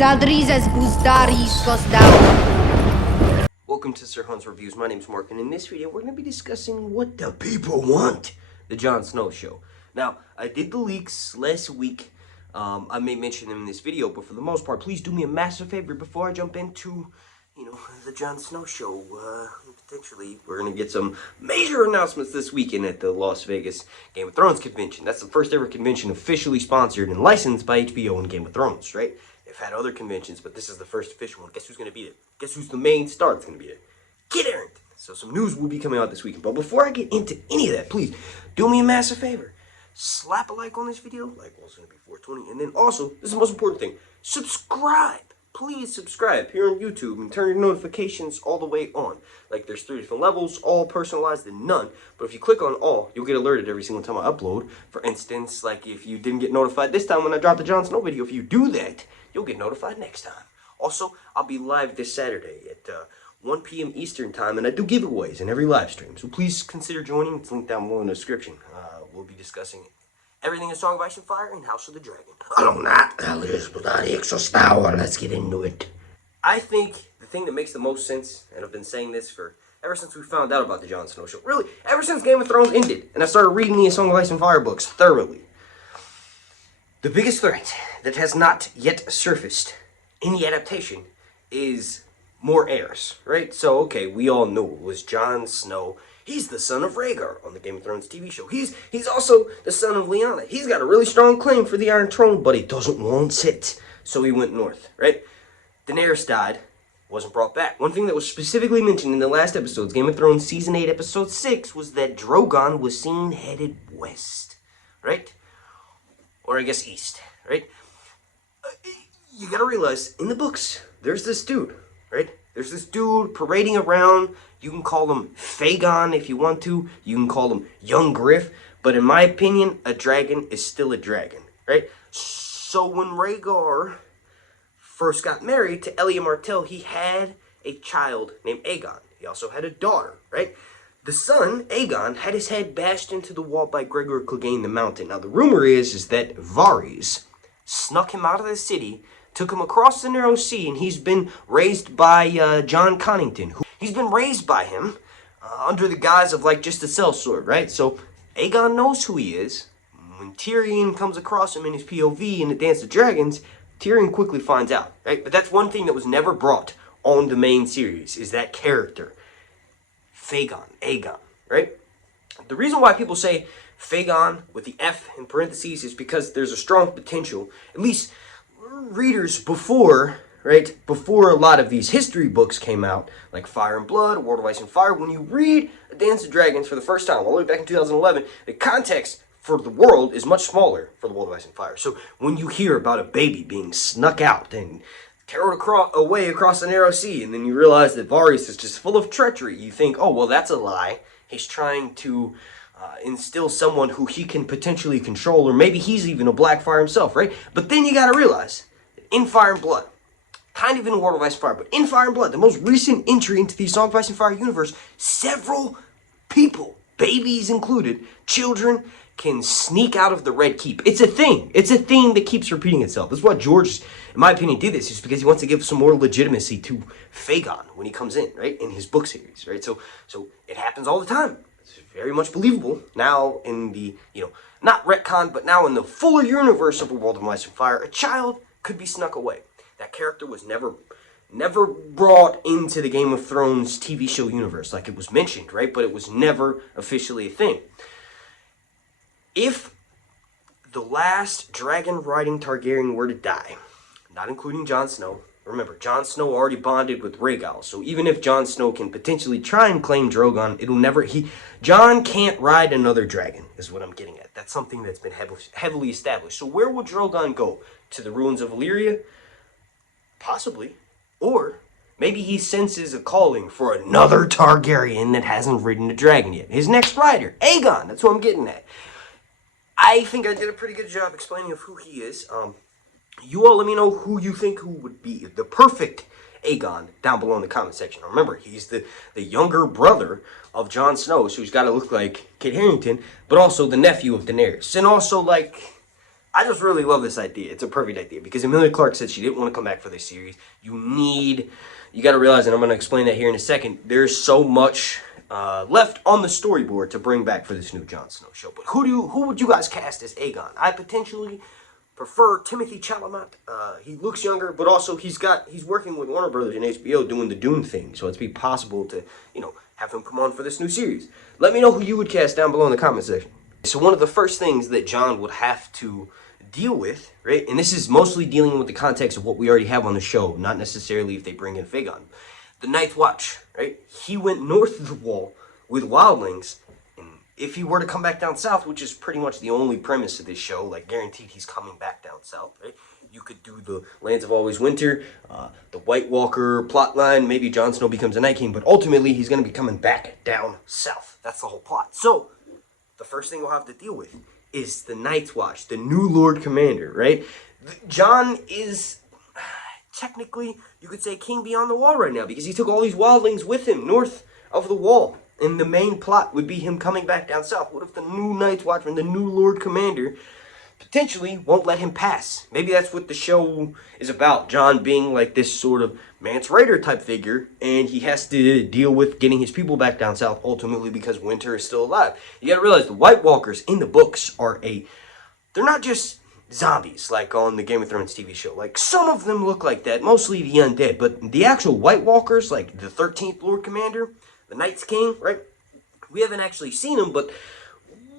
Zaldrizes Buzdaris goes down. Welcome to Sir Hunt's Reviews. My name's Mark, and in this video, we're going to be discussing what the people want. The Jon Snow show. Now, I did the leaks last week. I may mention them in this video, but for the most part, please do me a massive favor before I jump into, the Jon Snow show. Potentially, we're going to get some major announcements this weekend at the Las Vegas Game of Thrones convention. That's the first ever convention officially sponsored and licensed by HBO and Game of Thrones, right? They've had other conventions, but this is the first official one. Guess who's going to be there? Guess who's the main star that's going to be there? Kid Errant. So some news will be coming out this weekend. But before I get into any of that, please do me a massive favor. Slap a like on this video. Like, well, it's going to be 420. And then also, this is the most important thing. Subscribe. Please subscribe here on YouTube and turn your notifications all the way on. Like, there's 3 different levels, all personalized and none. But if you click on all, you'll get alerted every single time I upload. For instance, like if you didn't get notified this time when I dropped the Jon Snow video, if you do that, you'll get notified next time. Also, I'll be live this Saturday at 1 p.m. Eastern time, and I do giveaways in every live stream. So please consider joining. It's linked down below in the description. We'll be discussing everything in Song of Ice and Fire and House of the Dragon. Let's get into it. I think the thing that makes the most sense, and I've been saying this for ever since we found out about the Jon Snow show, really, ever since Game of Thrones ended, and I started reading the Song of Ice and Fire books thoroughly. The biggest threat that has not yet surfaced in the adaptation is more heirs, right? So, okay, we all knew it was Jon Snow. He's the son of Rhaegar on the Game of Thrones TV show. He's also the son of Lyanna. He's got a really strong claim for the Iron Throne, but he doesn't want it. So he went north, right? Daenerys died, wasn't brought back. One thing that was specifically mentioned in the last episodes, Game of Thrones Season 8, Episode 6, was that Drogon was seen headed west, right? Or I guess east, right? You gotta realize, in the books, there's this dude, right? There's this dude parading around. You can call him Aegon if you want to. You can call him Young Griff. But in my opinion, a dragon is still a dragon, right? So when Rhaegar first got married to Elia Martell, he had a child named Aegon. He also had a daughter, right? The son, Aegon, had his head bashed into the wall by Gregor Clegane the Mountain. Now, the rumor is that Varys snuck him out of the city, took him across the narrow sea, and he's been raised by John Connington. He's been raised by him under the guise of, like, just a sellsword, right? So Aegon knows who he is. When Tyrion comes across him in his POV in the Dance of Dragons, Tyrion quickly finds out, right? But that's one thing that was never brought on the main series, is that character. Aegon, right? The reason why people say Aegon with the F in parentheses is because there's a strong potential, at least readers before a lot of these history books came out, like Fire and Blood, World of Ice and Fire, when you read A Dance of Dragons for the first time, all the way back in 2011, the context for the world is much smaller for the World of Ice and Fire. So when you hear about a baby being snuck out and carried away across the narrow sea, and then you realize that Varys is just full of treachery, you think, oh, well, that's a lie. He's trying to instill someone who he can potentially control, or maybe he's even a Blackfire himself, right? But then you gotta realize, in Fire and Blood, kind of in World of Ice and Fire, but in Fire and Blood, the most recent entry into the Song of Ice and Fire universe, several people, babies included, children, can sneak out of the Red Keep. It's a thing. It's a thing that keeps repeating itself. That's why George, in my opinion, did this, just because he wants to give some more legitimacy to Aegon when he comes in, right? In his book series, right? So it happens all the time. It's very much believable now in the, not retcon, but now in the fuller universe of A World of Ice and Fire, a child could be snuck away. That character was never brought into the Game of Thrones TV show universe. Like, it was mentioned, right? But it was never officially a thing. If the last dragon-riding Targaryen were to die, not including Jon Snow, remember, Jon Snow already bonded with Rhaegal, so even if Jon Snow can potentially try and claim Drogon, it'll never, Jon can't ride another dragon, is what I'm getting at. That's something that's been heavily established. So where will Drogon go? To the ruins of Valyria? Possibly. Or maybe he senses a calling for another Targaryen that hasn't ridden a dragon yet. His next rider, Aegon, that's what I'm getting at. I think I did a pretty good job explaining of who he is. You all let me know who you think who would be the perfect Aegon down below in the comment section. Remember, he's the younger brother of Jon Snow, so he's got to look like Kit Harington, but also the nephew of Daenerys. And also, like, I just really love this idea. It's a perfect idea because Emilia Clarke said she didn't want to come back for this series. You got to realize, and I'm going to explain that here in a second, there's so much left on the storyboard to bring back for this new Jon Snow show. But who would you guys cast as Aegon? I potentially prefer Timothy Chalamet. He looks younger, but also he's working with Warner Brothers and HBO doing the Dune thing, so it's be possible to, have him come on for this new series. Let me know who you would cast down below in the comment section. So one of the first things that Jon would have to deal with, right, and this is mostly dealing with the context of what we already have on the show, not necessarily if they bring in Aegon. The Ninth Watch, right? He went north of the wall with wildlings, and if he were to come back down south, which is pretty much the only premise of this show, like guaranteed he's coming back down south, right? You could do the Lands of Always Winter, the White Walker plotline, maybe Jon Snow becomes a Night King, but ultimately he's going to be coming back down south. That's the whole plot. So, the first thing we'll have to deal with is the Night's Watch, the new Lord Commander, right? Jon is, technically, you could say King Beyond the Wall right now, because he took all these wildlings with him north of the wall. And the main plot would be him coming back down south. What if the new Night's Watchman, the new Lord Commander, potentially won't let him pass? Maybe that's what the show is about. Jon being like this sort of Mance Rayder type figure, and he has to deal with getting his people back down south, ultimately because Winter is still alive. You gotta realize the White Walkers in the books they're not just zombies like on the Game of Thrones TV show. Like, some of them look like that, mostly the undead, but the actual White Walkers, like the 13th Lord Commander, the Night's King, right? We haven't actually seen him, but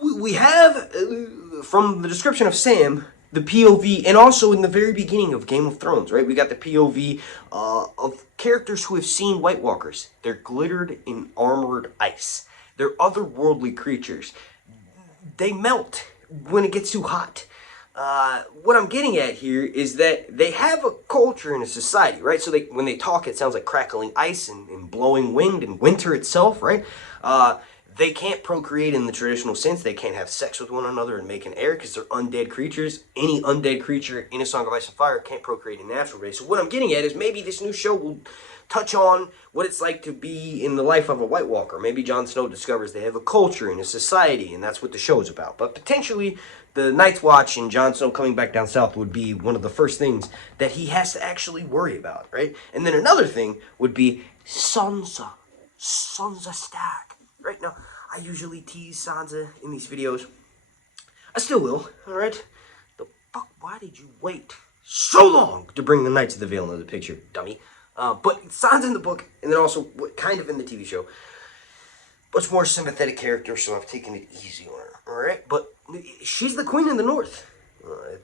we have, from the description of Sam, the POV, and also in the very beginning of Game of Thrones, right? We got the POV of characters who have seen White Walkers. They're glittered in armored ice. They're otherworldly creatures. They melt when it gets too hot. What I'm getting at here is that they have a culture and a society, right? So when they talk, it sounds like crackling ice and blowing wind and winter itself, right? They can't procreate in the traditional sense. They can't have sex with one another and make an heir because they're undead creatures. Any undead creature in A Song of Ice and Fire can't procreate in natural way. So what I'm getting at is maybe this new show will touch on what it's like to be in the life of a White Walker. Maybe Jon Snow discovers they have a culture and a society, and that's what the show is about. But potentially, the Night's Watch and Jon Snow coming back down south would be one of the first things that he has to actually worry about, right? And then another thing would be Sansa. Sansa Stark. Right now, I usually tease Sansa in these videos. I still will, alright? The fuck, why did you wait so long to bring the Knights of the Vale into the picture, dummy? But Sansa in the book, and then also kind of in the TV show, much more sympathetic character, so I've taken it easy on her, alright? But she's the queen in the north.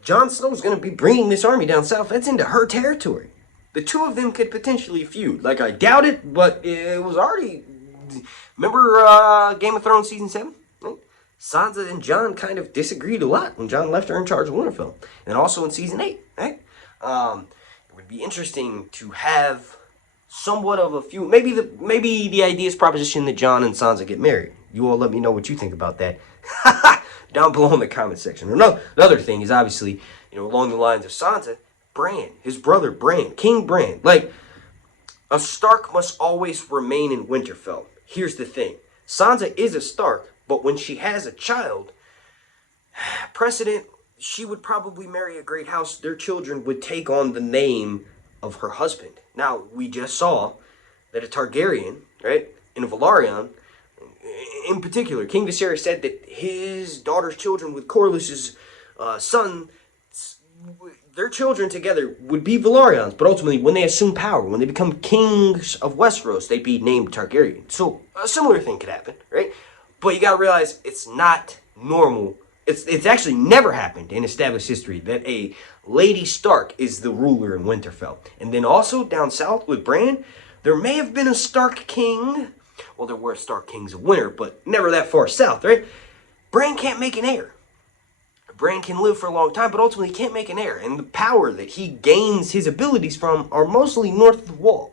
Jon Snow's going to be bringing this army down south. That's into her territory. The two of them could potentially feud. Like, I doubt it, but it was already... Remember Game of Thrones Season 7? Right? Sansa and Jon kind of disagreed a lot when Jon left her in charge of Winterfell. And also in Season 8, right? It would be interesting to have somewhat of a few... Maybe the idea is proposition that Jon and Sansa get married. You all let me know what you think about that. Down below in the comment section. Another thing is obviously, along the lines of Sansa, Bran, his brother Bran, King Bran. Like, a Stark must always remain in Winterfell. Here's the thing. Sansa is a Stark, but when she has a child, precedent, she would probably marry a great house. Their children would take on the name of her husband. Now, we just saw that a Targaryen, right, in Velaryon, in particular, King Viserys said that his daughter's children with Corlys's son, their children together would be Velaryons, but ultimately, when they assume power, when they become kings of Westeros, they'd be named Targaryen. So, a similar thing could happen, right? But you gotta realize, it's not normal. It's actually never happened in established history that a Lady Stark is the ruler in Winterfell. And then also, down south with Bran, there may have been a Stark king. Well, there were Stark kings of Winter, but never that far south, right? Bran can't make an heir. Bran can live for a long time, but ultimately he can't make an heir. And the power that he gains his abilities from are mostly north of the wall.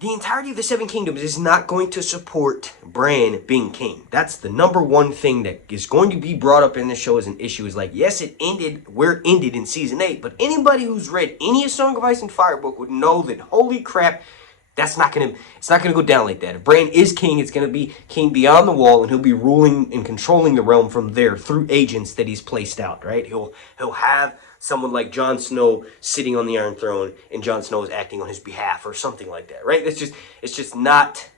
The entirety of the Seven Kingdoms is not going to support Bran being king. That's the number one thing that is going to be brought up in this show as an issue. Is like, yes, it ended where it ended in Season 8, but anybody who's read any Song of Ice and Fire book would know that, holy crap, It's not gonna go down like that. If Bran is king, it's gonna be king beyond the wall, and he'll be ruling and controlling the realm from there through agents that he's placed out, right? He'll have someone like Jon Snow sitting on the Iron Throne, and Jon Snow is acting on his behalf, or something like that, right? It's just not.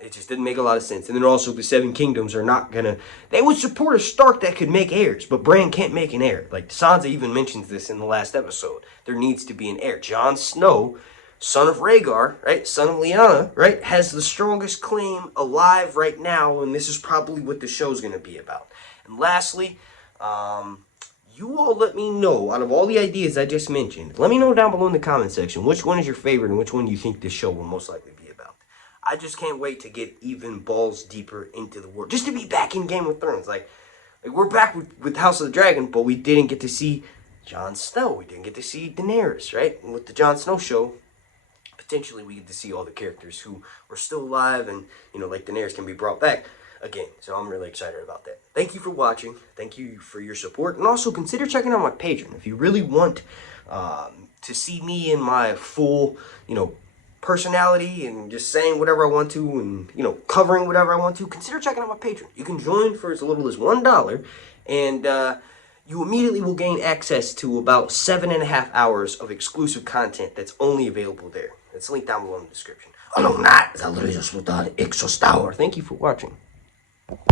It just didn't make a lot of sense. And then also the Seven Kingdoms are not gonna. They would support a Stark that could make heirs, but Bran can't make an heir. Like Sansa even mentions this in the last episode. There needs to be an heir. Jon Snow, son of Rhaegar, right, son of Lyanna, right, has the strongest claim alive right now, and this is probably what the show's gonna be about. And lastly, you all let me know, out of all the ideas I just mentioned, let me know down below in the comment section which one is your favorite and which one you think this show will most likely be about. I just can't wait to get even balls deeper into the world. Just to be back in Game of Thrones. Like we're back with House of the Dragon, but we didn't get to see Jon Snow. We didn't get to see Daenerys, right? And with the Jon Snow show, potentially we get to see all the characters who were still alive and, like Daenerys, can be brought back again. So I'm really excited about that. Thank you for watching. Thank you for your support. And also consider checking out my Patreon. If you really want to see me in my full, personality and just saying whatever I want to and, covering whatever I want to, consider checking out my Patreon. You can join for as little as $1 and you immediately will gain access to about 7.5 hours of exclusive content that's only available there. It's linked down below in the description. Thank you for watching.